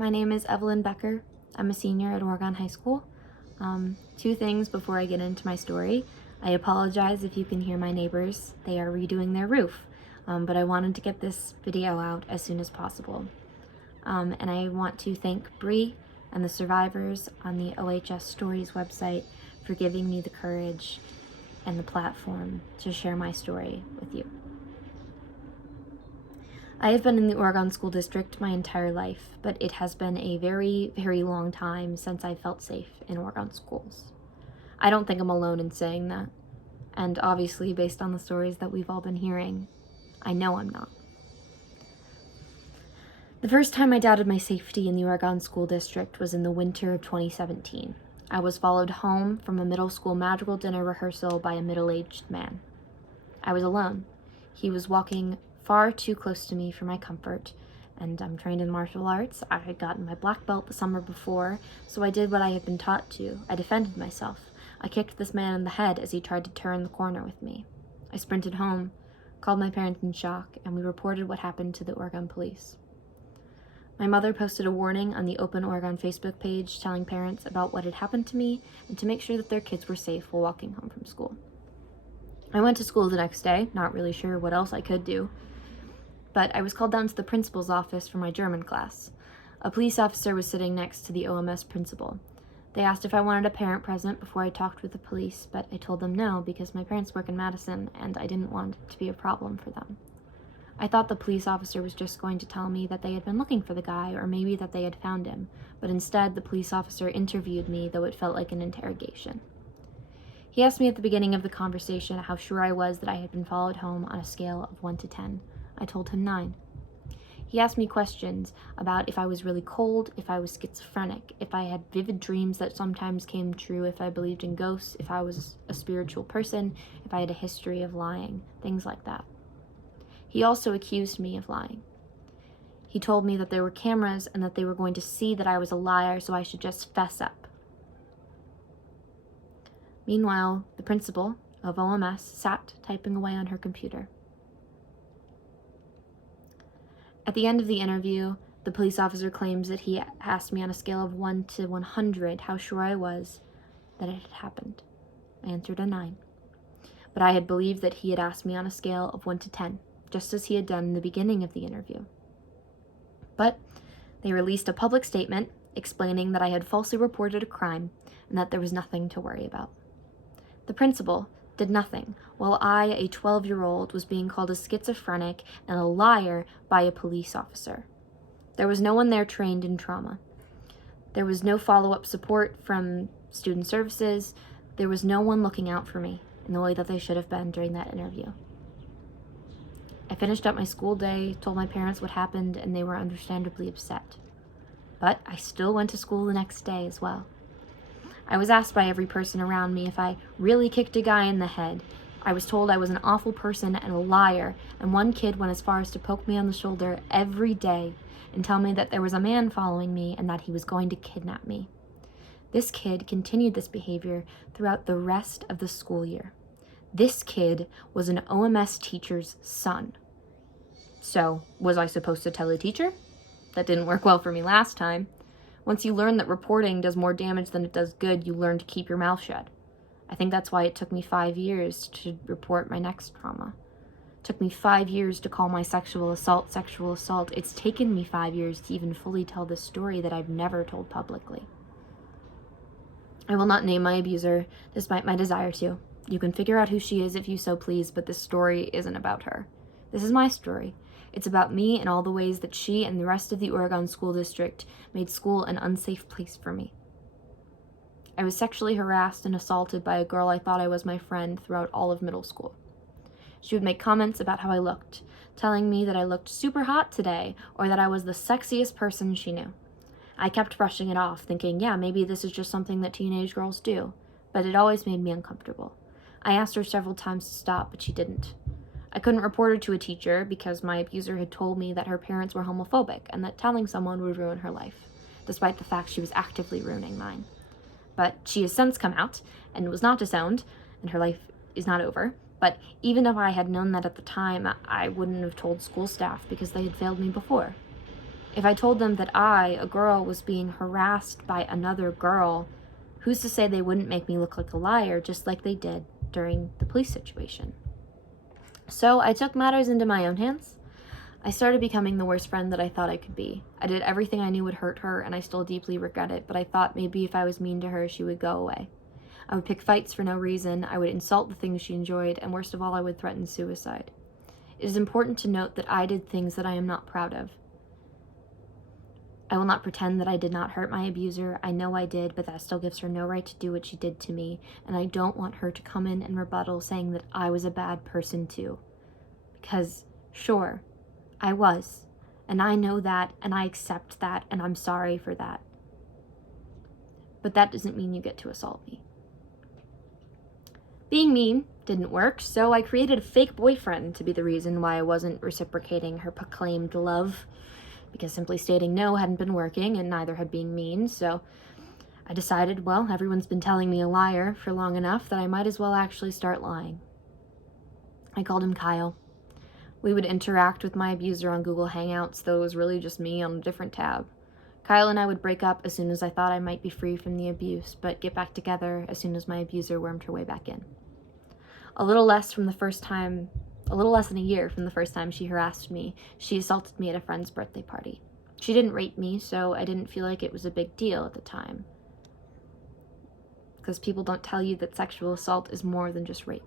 my name is Evelyn Becker. I'm a senior at Oregon High School. Two things before I get into my story. I apologize if you can hear my neighbors. They are redoing their roof, but I wanted to get this video out as soon as possible. And I want to thank Bree and the survivors on the OHS Stories website for giving me the courage and the platform to share my story with you. I have been in the Oregon School District my entire life, but it has been a very, very long time since I felt safe in Oregon schools. I don't think I'm alone in saying that, and obviously based on the stories that we've all been hearing, I know I'm not. The first time I doubted my safety in the Oregon School District was in the winter of 2017. I was followed home from a middle school madrigal dinner rehearsal by a middle-aged man. I was alone. He was walking far too close to me for my comfort, and I'm trained in martial arts. I had gotten my black belt the summer before, so I did what I had been taught to. I defended myself. I kicked this man in the head as he tried to turn the corner with me. I sprinted home, called my parents in shock, and we reported what happened to the Oregon police. My mother posted a warning on the Open Oregon Facebook page telling parents about what had happened to me and to make sure that their kids were safe while walking home from school. I went to school the next day, not really sure what else I could do, but I was called down to the principal's office for my German class. A police officer was sitting next to the OMS principal. They asked if I wanted a parent present before I talked with the police, but I told them no because my parents work in Madison and I didn't want it to be a problem for them. I thought the police officer was just going to tell me that they had been looking for the guy or maybe that they had found him, but instead the police officer interviewed me, though it felt like an interrogation. He asked me at the beginning of the conversation how sure I was that I had been followed home on a scale of 1 to 10. I told him 9. He asked me questions about if I was really cold, if I was schizophrenic, if I had vivid dreams that sometimes came true, if I believed in ghosts, if I was a spiritual person, if I had a history of lying, things like that. He also accused me of lying. He told me that there were cameras and that they were going to see that I was a liar, so I should just fess up. Meanwhile, the principal of OMS sat typing away on her computer. At the end of the interview, the police officer claims that he asked me on a scale of 1 to 100 how sure I was that it had happened. I answered a 9. But I had believed that he had asked me on a scale of 1 to 10, just as he had done in the beginning of the interview. But they released a public statement explaining that I had falsely reported a crime and that there was nothing to worry about. The principal did nothing, while I, a 12-year-old, was being called a schizophrenic and a liar by a police officer. There was no one there trained in trauma. There was no follow-up support from student services. There was no one looking out for me in the way that they should have been during that interview. I finished up my school day, told my parents what happened, and they were understandably upset. But I still went to school the next day as well. I was asked by every person around me if I really kicked a guy in the head. I was told I was an awful person and a liar, and one kid went as far as to poke me on the shoulder every day and tell me that there was a man following me and that he was going to kidnap me. This kid continued this behavior throughout the rest of the school year. This kid was an OMS teacher's son. So, was I supposed to tell a teacher? That didn't work well for me last time. Once you learn that reporting does more damage than it does good, you learn to keep your mouth shut. I think that's why it took me 5 years to report my next trauma. It took me 5 years to call my sexual assault. It's taken me 5 years to even fully tell this story that I've never told publicly. I will not name my abuser, despite my desire to. You can figure out who she is if you so please, but this story isn't about her. This is my story. It's about me and all the ways that she and the rest of the Oregon School District made school an unsafe place for me. I was sexually harassed and assaulted by a girl I thought I was my friend throughout all of middle school. She would make comments about how I looked, telling me that I looked super hot today or that I was the sexiest person she knew. I kept brushing it off, thinking, yeah, maybe this is just something that teenage girls do, but it always made me uncomfortable. I asked her several times to stop, but she didn't. I couldn't report her to a teacher because my abuser had told me that her parents were homophobic and that telling someone would ruin her life, despite the fact she was actively ruining mine. But she has since come out and was not disowned, and her life is not over. But even if I had known that at the time, I wouldn't have told school staff because they had failed me before. If I told them that I, a girl, was being harassed by another girl, who's to say they wouldn't make me look like a liar, just like they did during the police situation? So I took matters into my own hands. I started becoming the worst friend that I thought I could be. I did everything I knew would hurt her, and I still deeply regret it, but I thought maybe if I was mean to her, she would go away. I would pick fights for no reason, I would insult the things she enjoyed, and worst of all, I would threaten suicide. It is important to note that I did things that I am not proud of. I will not pretend that I did not hurt my abuser. I know I did, but that still gives her no right to do what she did to me, and I don't want her to come in and rebuttal saying that I was a bad person too. Because, sure, I was, and I know that, and I accept that, and I'm sorry for that. But that doesn't mean you get to assault me. Being mean didn't work, so I created a fake boyfriend to be the reason why I wasn't reciprocating her proclaimed love, because simply stating no hadn't been working, and neither had being mean, so I decided, well, everyone's been telling me a liar for long enough that I might as well actually start lying. I called him Kyle. We would interact with my abuser on Google Hangouts, though it was really just me on a different tab. Kyle and I would break up as soon as I thought I might be free from the abuse, but get back together as soon as my abuser wormed her way back in. A little less than a year from the first time she harassed me, she assaulted me at a friend's birthday party. She didn't rape me, so I didn't feel like it was a big deal at the time. Because people don't tell you that sexual assault is more than just rape.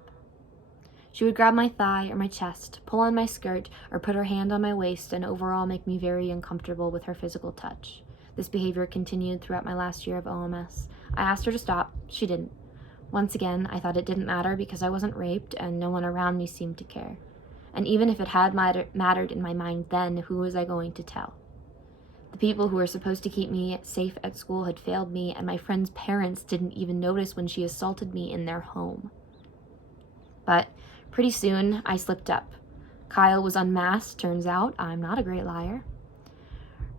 She would grab my thigh or my chest, pull on my skirt, or put her hand on my waist, and overall make me very uncomfortable with her physical touch. This behavior continued throughout my last year of OMS. I asked her to stop. She didn't. Once again, I thought it didn't matter because I wasn't raped and no one around me seemed to care. And even if it had mattered in my mind then, who was I going to tell? The people who were supposed to keep me safe at school had failed me, and my friend's parents didn't even notice when she assaulted me in their home. But pretty soon, I slipped up. Kyle was unmasked, turns out. I'm not a great liar.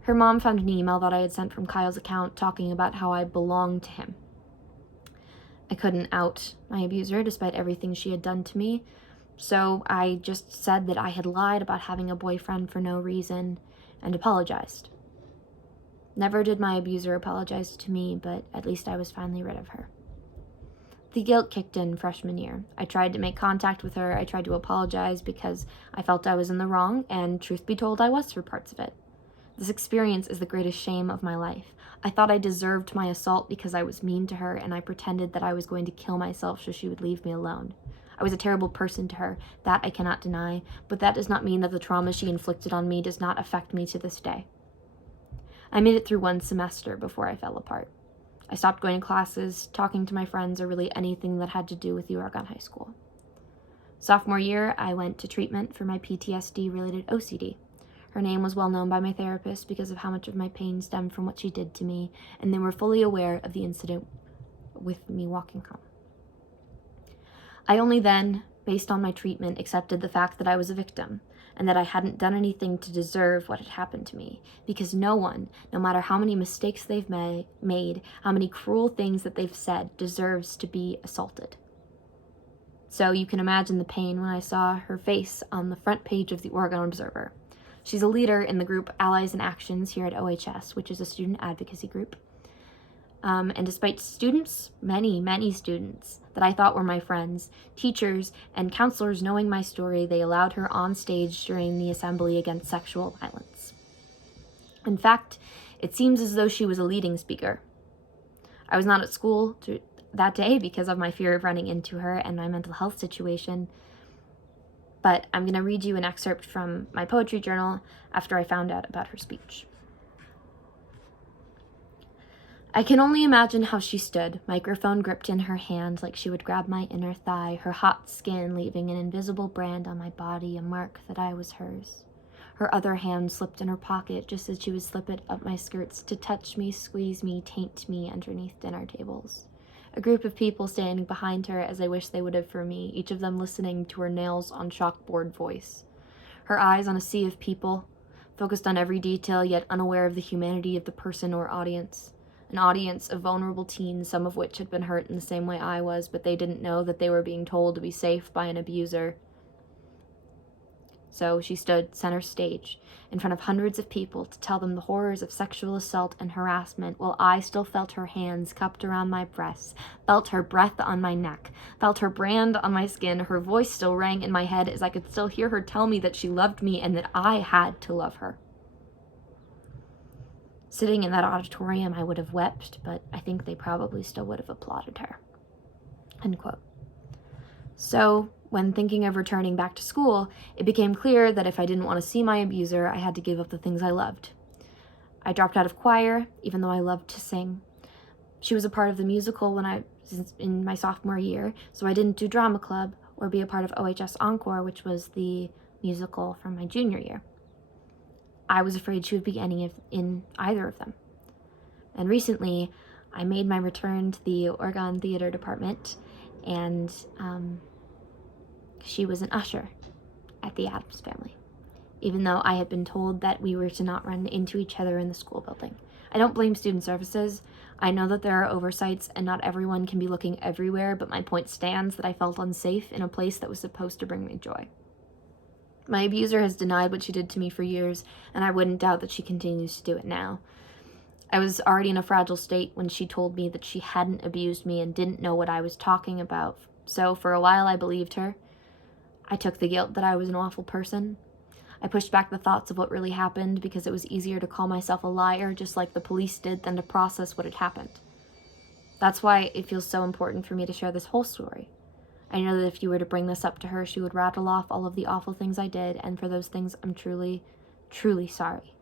Her mom found an email that I had sent from Kyle's account talking about how I belonged to him. I couldn't out my abuser despite everything she had done to me, so I just said that I had lied about having a boyfriend for no reason and apologized. Never did my abuser apologize to me, but at least I was finally rid of her. The guilt kicked in freshman year. I tried to make contact with her. I tried to apologize because I felt I was in the wrong, and truth be told, I was for parts of it. This experience is the greatest shame of my life. I thought I deserved my assault because I was mean to her, and I pretended that I was going to kill myself so she would leave me alone. I was a terrible person to her, that I cannot deny, but that does not mean that the trauma she inflicted on me does not affect me to this day. I made it through one semester before I fell apart. I stopped going to classes, talking to my friends, or really anything that had to do with Oregon High School. Sophomore year, I went to treatment for my PTSD-related OCD. Her name was well known by my therapist because of how much of my pain stemmed from what she did to me, and they were fully aware of the incident with me walking home. I only then, based on my treatment, accepted the fact that I was a victim, and that I hadn't done anything to deserve what had happened to me, because no one, no matter how many mistakes they've made, how many cruel things that they've said, deserves to be assaulted. So you can imagine the pain when I saw her face on the front page of the Oregon Observer. She's a leader in the group Allies in Actions here at OHS, which is a student advocacy group. And despite students, many students that I thought were my friends, teachers, and counselors knowing my story, they allowed her on stage during the Assembly Against Sexual Violence. In fact, it seems as though she was a leading speaker. I was not at school that day because of my fear of running into her and my mental health situation, but I'm going to read you an excerpt from my poetry journal after I found out about her speech. I can only imagine how she stood, microphone gripped in her hand like she would grab my inner thigh, her hot skin leaving an invisible brand on my body, a mark that I was hers. Her other hand slipped in her pocket just as she would slip it up my skirts to touch me, squeeze me, taint me underneath dinner tables. A group of people standing behind her as I wish they would have for me, each of them listening to her nails on chalkboard voice. Her eyes on a sea of people, focused on every detail yet unaware of the humanity of the person or audience. An audience of vulnerable teens, some of which had been hurt in the same way I was, but they didn't know that they were being told to be safe by an abuser. So she stood center stage in front of hundreds of people to tell them the horrors of sexual assault and harassment, while I still felt her hands cupped around my breasts, felt her breath on my neck, felt her brand on my skin. Her voice still rang in my head as I could still hear her tell me that she loved me and that I had to love her. Sitting in that auditorium, I would have wept, but I think they probably still would have applauded her." End quote. So, when thinking of returning back to school, it became clear that if I didn't want to see my abuser, I had to give up the things I loved. I dropped out of choir, even though I loved to sing. She was a part of the musical when I was in my sophomore year, so I didn't do drama club or be a part of OHS Encore, which was the musical from my junior year. I was afraid she would be in either of them. And recently, I made my return to the Oregon Theater Department, and she was an usher at the Addams Family, even though I had been told that we were to not run into each other in the school building. I don't blame student services. I know that there are oversights and not everyone can be looking everywhere, but my point stands that I felt unsafe in a place that was supposed to bring me joy. My abuser has denied what she did to me for years, and I wouldn't doubt that she continues to do it now. I was already in a fragile state when she told me that she hadn't abused me and didn't know what I was talking about, so for a while I believed her. I took the guilt that I was an awful person. I pushed back the thoughts of what really happened because it was easier to call myself a liar, just like the police did, than to process what had happened. That's why it feels so important for me to share this whole story. I know that if you were to bring this up to her, she would rattle off all of the awful things I did, and for those things, I'm truly, truly sorry.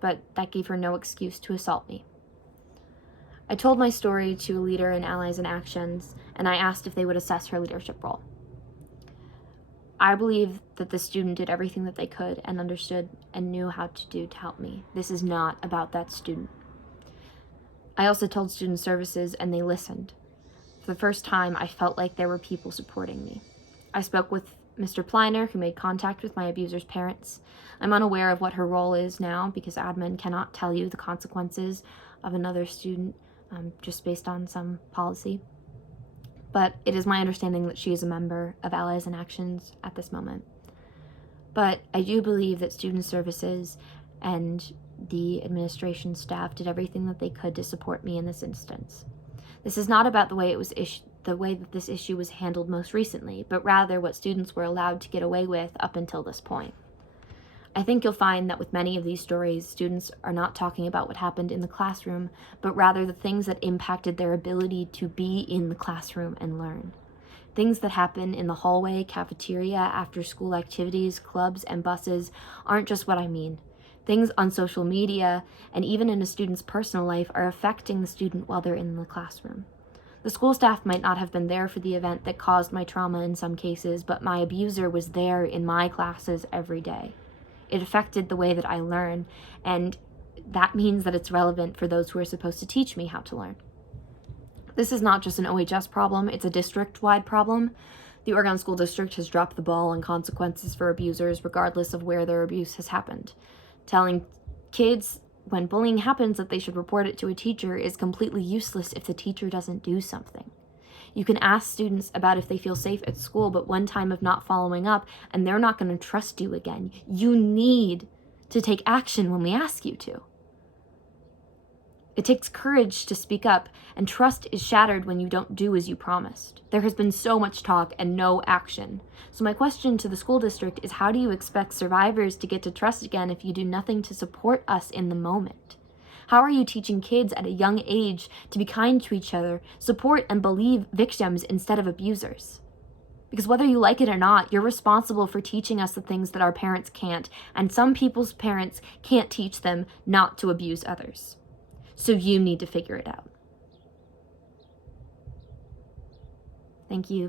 But that gave her no excuse to assault me. I told my story to a leader in Allies in Actions, and I asked if they would assess her leadership role. I believe that the student did everything that they could and understood and knew how to do to help me. This is not about that student. I also told student services, and they listened. For the first time, I felt like there were people supporting me. I spoke with Mr. Pliner, who made contact with my abuser's parents. I'm unaware of what her role is now because admin cannot tell you the consequences of another student just based on some policy. But it is my understanding that she is a member of Allies in Actions at this moment. But I do believe that student services and the administration staff did everything that they could to support me in this instance. This is not about the way that this issue was handled most recently, but rather what students were allowed to get away with up until this point. I think you'll find that with many of these stories, students are not talking about what happened in the classroom, but rather the things that impacted their ability to be in the classroom and learn. Things that happen in the hallway, cafeteria, after-school activities, clubs, and buses aren't just what I mean. Things on social media and even in a student's personal life are affecting the student while they're in the classroom. The school staff might not have been there for the event that caused my trauma in some cases, but my abuser was there in my classes every day. It affected the way that I learn, and that means that it's relevant for those who are supposed to teach me how to learn. This is not just an OHS problem, it's a district-wide problem. The Oregon School District has dropped the ball on consequences for abusers regardless of where their abuse has happened. Telling kids when bullying happens that they should report it to a teacher is completely useless if the teacher doesn't do something. You can ask students about if they feel safe at school, but one time of not following up, and they're not going to trust you again. You need to take action when we ask you to. It takes courage to speak up, and trust is shattered when you don't do as you promised. There has been so much talk and no action. So my question to the school district is, how do you expect survivors to get to trust again if you do nothing to support us in the moment? How are you teaching kids at a young age to be kind to each other, support and believe victims instead of abusers? Because whether you like it or not, you're responsible for teaching us the things that our parents can't, and some people's parents can't teach them not to abuse others. So you need to figure it out. Thank you.